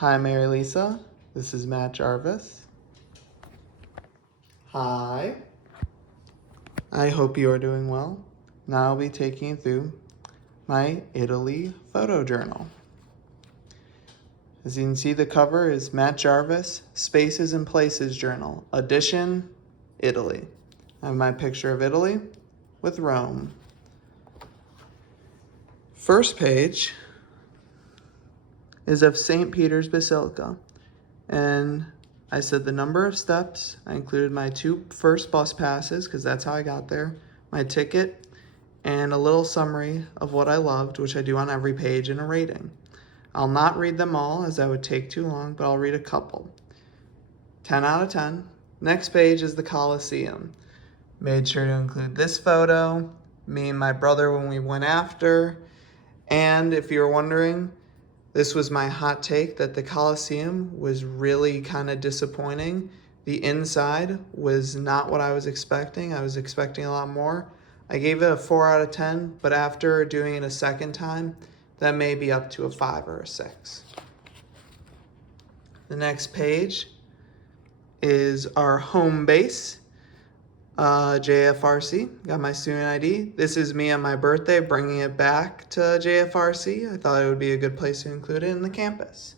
Hi, Mary Lisa. This is Matt Jarvis. Hi. I hope you are doing well. Now I'll be taking you through my Italy photo journal. As you can see, the cover is Matt Jarvis Spaces and Places Journal, edition Italy. I have my picture of Italy with Rome. First page is of St. Peter's Basilica, and I said the number of steps. I included my 2 first bus passes because that's how I got there, my ticket, and a little summary of what I loved, which I do on every page, and a rating. I'll not read them all as that would take too long, but I'll read a couple. 10 out of 10. Next page is the Colosseum. Made sure to include this photo, me and my brother when we went after, and if you're wondering, this was my hot take that the Colosseum was really kind of disappointing. The inside was not what I was expecting. I was expecting a lot more. I gave it a 4 out of 10, but after doing it a second time, that may be up to a 5 or a 6. The next page is our home base. JFRC, got my student ID. This is me on my birthday, bringing it back to JFRC. I thought it would be a good place to include it in the campus.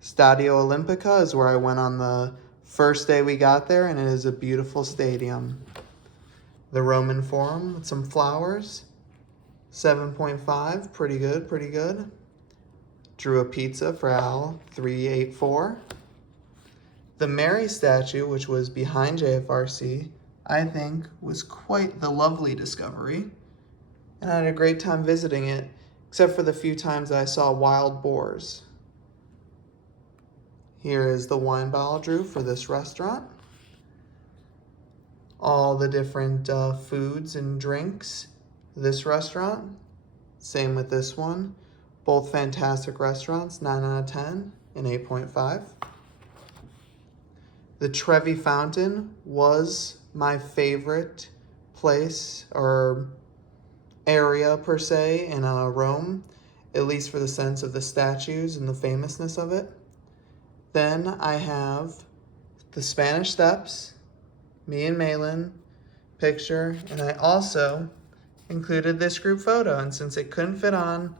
Stadio Olimpica is where I went on the first day we got there, and it is a beautiful stadium. The Roman Forum with some flowers. 7.5, pretty good, pretty good. Drew a pizza for Al, 384. The Mary statue, which was behind JFRC, I think was quite the lovely discovery, and I had a great time visiting it, except for the few times that I saw wild boars. Here is the wine bottle I drew for this restaurant. All the different foods and drinks. This restaurant, same with this one. Both fantastic restaurants, 9 out of 10 and 8.5. The Trevi Fountain was my favorite place or area per se in Rome, at least for the sense of the statues and the famousness of it. Then I have the Spanish Steps, me and Malin picture, and I also included this group photo, and since it couldn't fit on,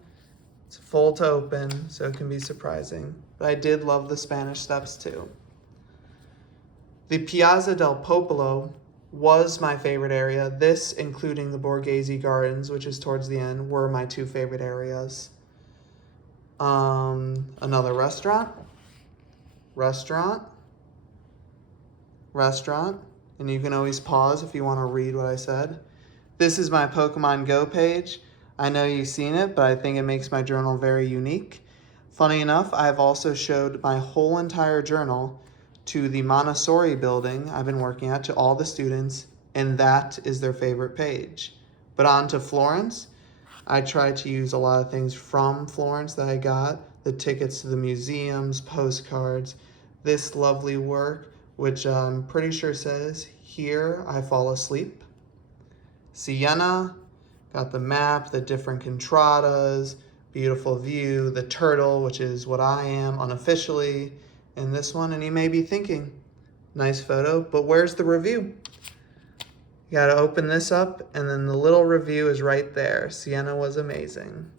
it's full to open, so it can be surprising. But I did love the Spanish Steps too. The Piazza del Popolo was my favorite area. This, including the Borghese Gardens, which is towards the end, were my 2 favorite areas. Another restaurant, and you can always pause if you want to read what I said. This is my Pokemon Go page. I know you've seen it, but I think it makes my journal very unique. Funny enough, I've also showed my whole entire journal to the Montessori building I've been working at, to all the students, and that is their favorite page. But on to Florence. I tried to use a lot of things from Florence that I got, the tickets to the museums, postcards, this lovely work, which I'm pretty sure says, "Here I fall asleep." Siena, got the map, the different contradas, beautiful view, the turtle, which is what I am unofficially, in this one. And you may be thinking, nice photo, but where's the review? You gotta open this up, and then the little review is right there. Siena was amazing.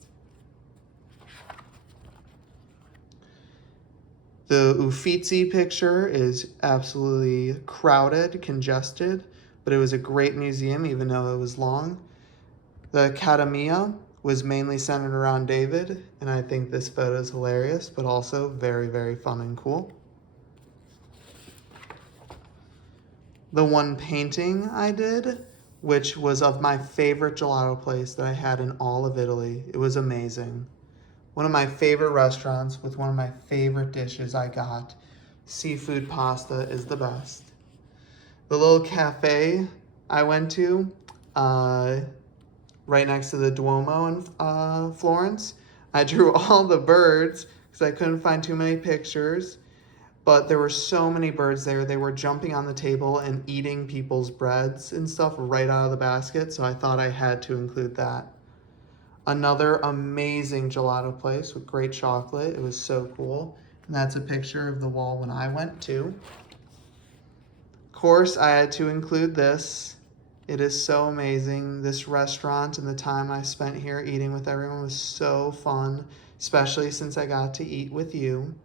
The Uffizi picture is absolutely crowded, congested, but it was a great museum even though it was long. The Accademia was mainly centered around David, and I think this photo is hilarious, but also very, very fun and cool. The one painting I did, which was of my favorite gelato place that I had in all of Italy. It was amazing. One of my favorite restaurants with one of my favorite dishes I got. Seafood pasta is the best. The little cafe I went to, right next to the Duomo in Florence. I drew all the birds because I couldn't find too many pictures, but there were so many birds there. They were jumping on the table and eating people's breads and stuff right out of the basket, so I thought I had to include that. Another amazing gelato place with great chocolate. It was so cool. And that's a picture of the wall when I went too. Of course, I had to include this. It is so amazing. This restaurant and the time I spent here eating with everyone was so fun, especially since I got to eat with you.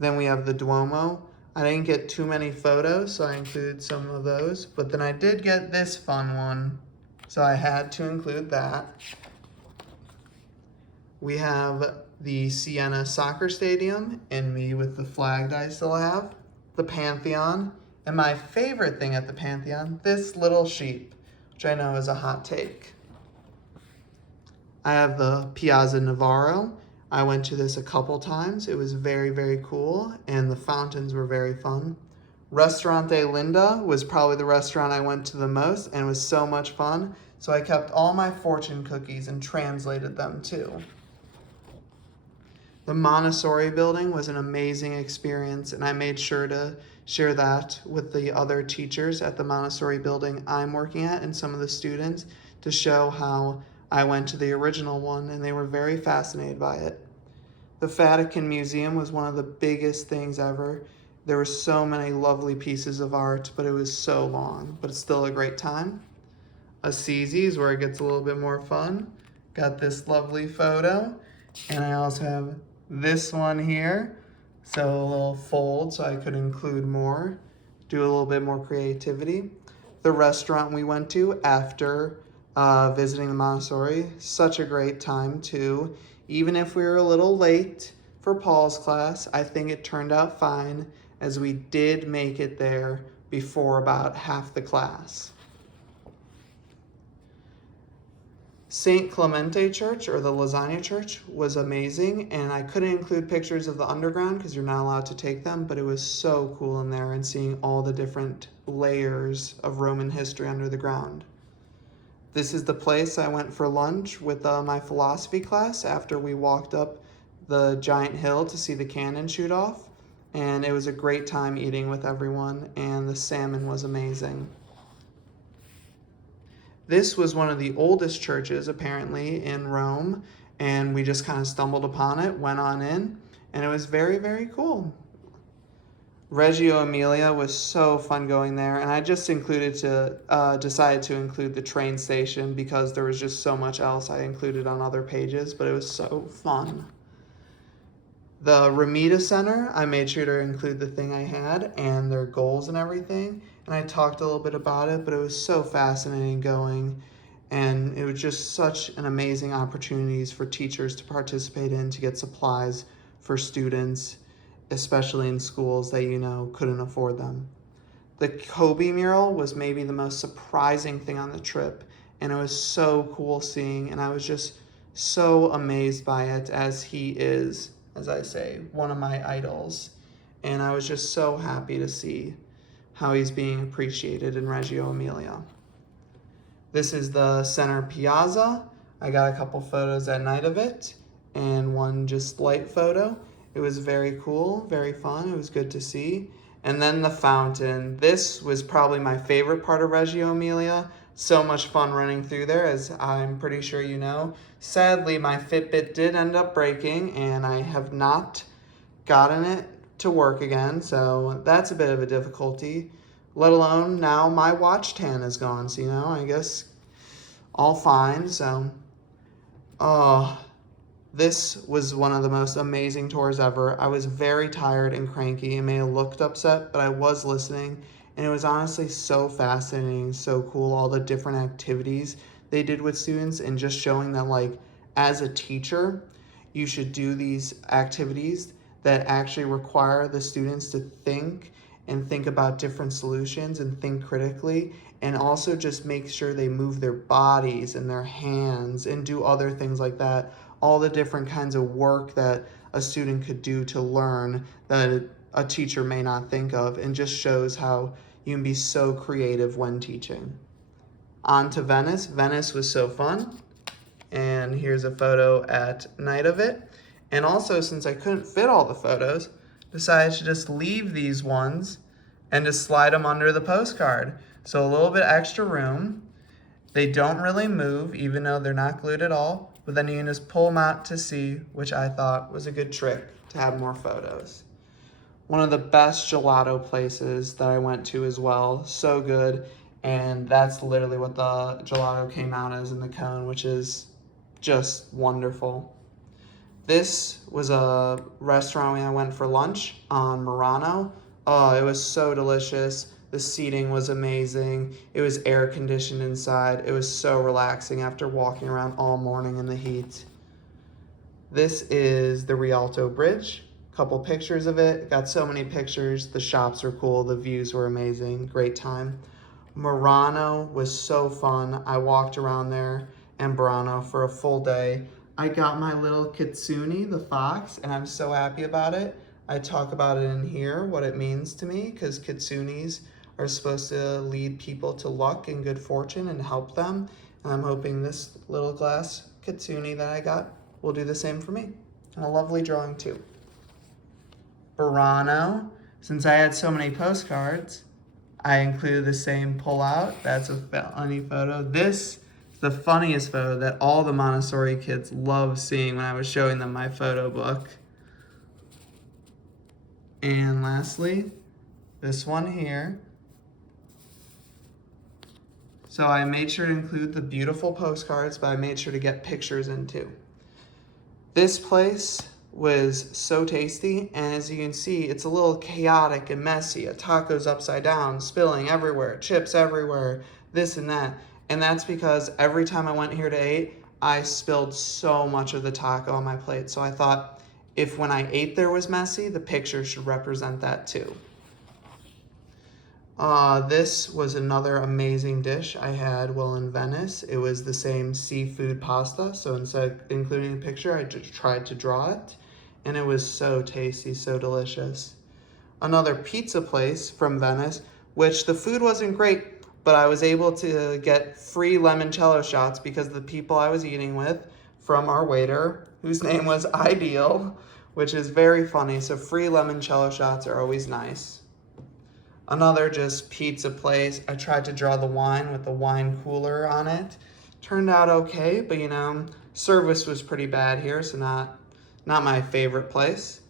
Then we have the Duomo. I didn't get too many photos, so I included some of those. But then I did get this fun one, so I had to include that. We have the Siena Soccer Stadium and me with the flag that I still have, the Pantheon, and my favorite thing at the Pantheon, this little sheep, which I know is a hot take. I have the Piazza Navarro. I went to this a couple times. It was very, very cool, and the fountains were very fun. Restaurante Linda was probably the restaurant I went to the most, and it was so much fun, so I kept all my fortune cookies and translated them too. The Montessori building was an amazing experience, and I made sure to share that with the other teachers at the Montessori building I'm working at and some of the students to show how I went to the original one, and they were very fascinated by it. The Vatican Museum was one of the biggest things ever. There were so many lovely pieces of art, but it was so long, but it's still a great time. Assisi's, where it gets a little bit more fun. Got this lovely photo, and I also have this one here. So a little fold so I could include more, do a little bit more creativity. The restaurant we went to after visiting the Montessori, such a great time too. Even if we were a little late for Paul's class, I think it turned out fine as we did make it there before about half the class. St. Clemente Church, or the Lasagna Church, was amazing, and I couldn't include pictures of the underground because you're not allowed to take them, but it was so cool in there and seeing all the different layers of Roman history under the ground. This is the place I went for lunch with my philosophy class after we walked up the giant hill to see the cannon shoot off, and it was a great time eating with everyone, and the salmon was amazing. This was one of the oldest churches, apparently, in Rome, and we just kind of stumbled upon it, went on in, and it was very, very cool. Reggio Emilia was so fun going there, and I just decided to include the train station because there was just so much else I included on other pages, but it was so fun. The Romita Center, I made sure to include the thing I had and their goals and everything, and I talked a little bit about it, but it was so fascinating going, and it was just such an amazing opportunities for teachers to participate in to get supplies for students, especially in schools that, couldn't afford them. The Kobe mural was maybe the most surprising thing on the trip, and it was so cool seeing, and I was just so amazed by it, as he is, as I say, one of my idols. And I was just so happy to see how he's being appreciated in Reggio Emilia. This is the center piazza. I got a couple photos at night of it, and one just light photo. It was very cool, very fun. It was good to see. And then the fountain. This was probably my favorite part of Reggio Emilia. So much fun running through there, as I'm pretty sure you know. Sadly, my Fitbit did end up breaking, and I have not gotten it to work again, so that's a bit of a difficulty. Let alone now my watch tan is gone, so I guess all fine. So, this was one of the most amazing tours ever. I was very tired and cranky and may have looked upset, but I was listening, and it was honestly so fascinating, so cool, all the different activities they did with students, and just showing that, as a teacher, you should do these activities that actually require the students to think about different solutions and think critically, and also just make sure they move their bodies and their hands and do other things like that. All the different kinds of work that a student could do to learn that a teacher may not think of, and just shows how you can be so creative when teaching. On to Venice. Venice was so fun. And here's a photo at night of it. And also, since I couldn't fit all the photos, decided to just leave these ones and just slide them under the postcard. So a little bit extra room. They don't really move, even though they're not glued at all. but then you can just pull them out to see, which I thought was a good trick to have more photos. One of the best gelato places that I went to as well, so good, and that's literally what the gelato came out as in the cone, which is just wonderful. This was a restaurant I went for lunch on Murano. Oh, it was so delicious. The seating was amazing. It was air conditioned inside. It was so relaxing after walking around all morning in the heat. This is the Rialto Bridge. Couple pictures of it. Got so many pictures. The shops were cool. The views were amazing. Great time. Murano was so fun. I walked around there and Murano for a full day. I got my little kitsune, the fox, and I'm so happy about it. I talk about it in here, what it means to me, because kitsunes are supposed to lead people to luck and good fortune and help them. And I'm hoping this little glass kitsune that I got will do the same for me. And a lovely drawing too. Burano, since I had so many postcards, I included the same pullout. That's a funny photo. This is the funniest photo that all the Montessori kids love seeing when I was showing them my photo book. And lastly, this one here. So I made sure to include the beautiful postcards, but I made sure to get pictures in too. This place was so tasty, and as you can see, it's a little chaotic and messy. A taco's upside down, spilling everywhere, chips everywhere, this and that. And that's because every time I went here to eat, I spilled so much of the taco on my plate. So I thought if when I ate there was messy, the picture should represent that too. This was another amazing dish I had while in Venice. It was the same seafood pasta, so instead of including a picture, I just tried to draw it, and it was so tasty, so delicious. Another pizza place from Venice, which the food wasn't great, but I was able to get free limoncello shots because the people I was eating with from our waiter, whose name was Ideal, which is very funny, so free limoncello shots are always nice. Another just pizza place. I tried to draw the wine with the wine cooler on it. Turned out okay, but you know, service was pretty bad here, so not my favorite place.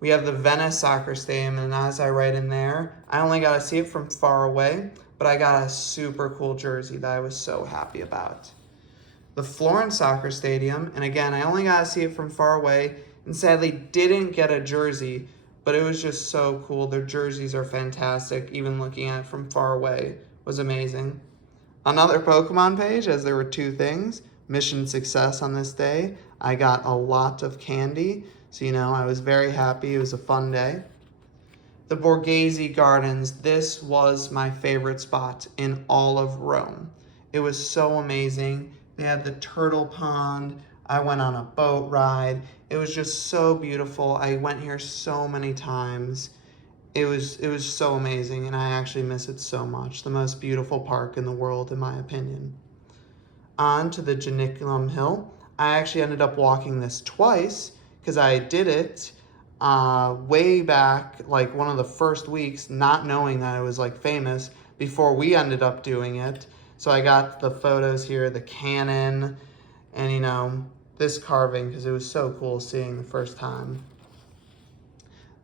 We have the Venice Soccer Stadium, and as I write in there, I only got to see it from far away, but I got a super cool jersey that I was so happy about. The Florence Soccer Stadium, and again, I only got to see it from far away, and sadly didn't get a jersey, but it was just so cool. Their jerseys are fantastic. Even looking at it from far away was amazing. Another Pokemon page, as there were two things. Mission success on this day. I got a lot of candy. So, you know, I was very happy. It was a fun day. The Borghese Gardens. This was my favorite spot in all of Rome. It was so amazing. They had the turtle pond. I went on a boat ride. It was just so beautiful. I went here so many times. It was so amazing, and I actually miss it so much. The most beautiful park in the world, in my opinion. On to the Janiculum Hill. I actually ended up walking this twice because I did it way back, like one of the first weeks, not knowing that it was like famous before we ended up doing it. So I got the photos here, the cannon, and you know, this carving because it was so cool seeing the first time.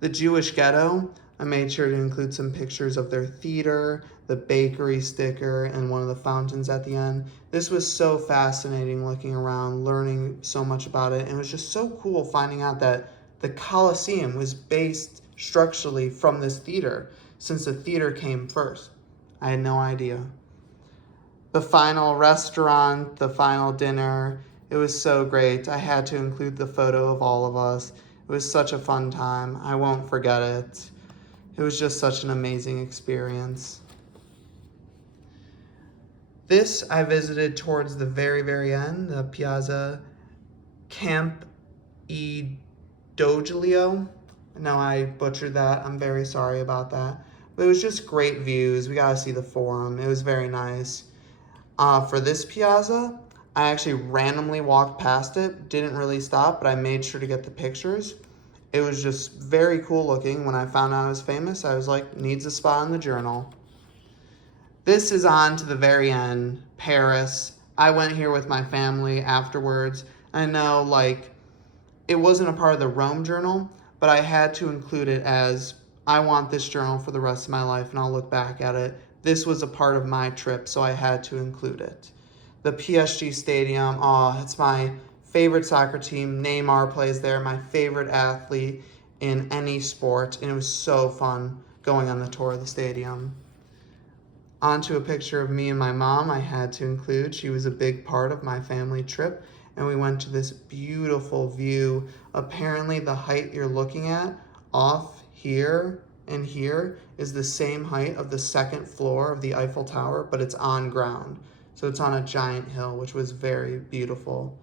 The Jewish Ghetto, I made sure to include some pictures of their theater, the bakery sticker, and one of the fountains at the end. This was so fascinating looking around, learning so much about it, and it was just so cool finding out that the Colosseum was based structurally from this theater, since the theater came first. I had no idea. The final restaurant, the final dinner, it was so great. I had to include the photo of all of us. It was such a fun time. I won't forget it. It was just such an amazing experience. This I visited towards the very, very end, the Piazza Camp e Doglio. No, I butchered that. I'm very sorry about that. But it was just great views. We got to see the Forum. It was very nice. For this piazza, I actually randomly walked past it, didn't really stop, but I made sure to get the pictures. It was just very cool looking. When I found out I was famous, I was like, needs a spot in the journal. This is on to the very end, Paris. I went here with my family afterwards. I know, like, it wasn't a part of the Rome journal, but I had to include it as I want this journal for the rest of my life and I'll look back at it. This was a part of my trip, so I had to include it. The PSG Stadium, oh, it's my favorite soccer team. Neymar plays there, my favorite athlete in any sport, and it was so fun going on the tour of the stadium. Onto a picture of me and my mom I had to include. She was a big part of my family trip, and we went to this beautiful view. Apparently the height you're looking at off here and here is the same height of the second floor of the Eiffel Tower, but it's on ground. So it's on a giant hill, which was very beautiful.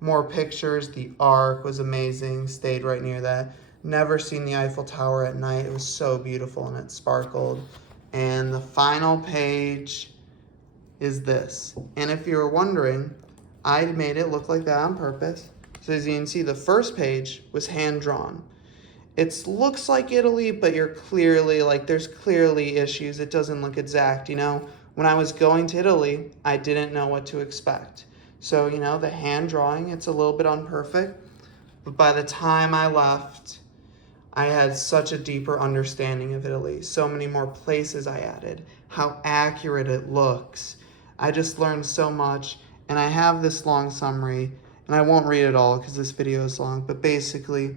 More pictures. The Arc was amazing. Stayed right near that. Never seen the Eiffel Tower at night. It was so beautiful and it sparkled. And the final page is this. And if you were wondering, I made it look like that on purpose. So as you can see, the first page was hand-drawn. It looks like Italy, but you're clearly, like, there's clearly issues. It doesn't look exact, you know? When I was going to Italy, I didn't know what to expect. So, you know, the hand drawing, it's a little bit imperfect. But by the time I left, I had such a deeper understanding of Italy. So many more places I added, how accurate it looks. I just learned so much, and I have this long summary, and I won't read it all because this video is long, but basically,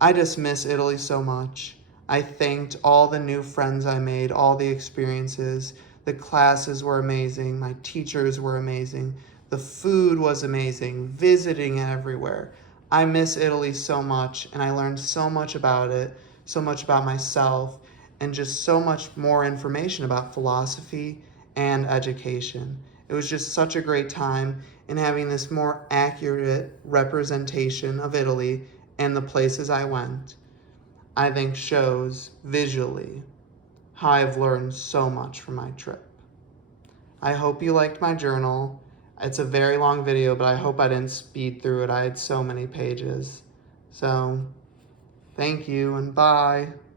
I just miss Italy so much. I thanked all the new friends I made, all the experiences. The classes were amazing. My teachers were amazing. The food was amazing. Visiting everywhere. I miss Italy so much, and I learned so much about it, so much about myself, and just so much more information about philosophy and education. It was just such a great time, and having this more accurate representation of Italy and the places I went, I think shows visually how I've learned so much from my trip. I hope you liked my journal. It's a very long video, but I hope I didn't speed through it. I had so many pages. So, thank you and bye.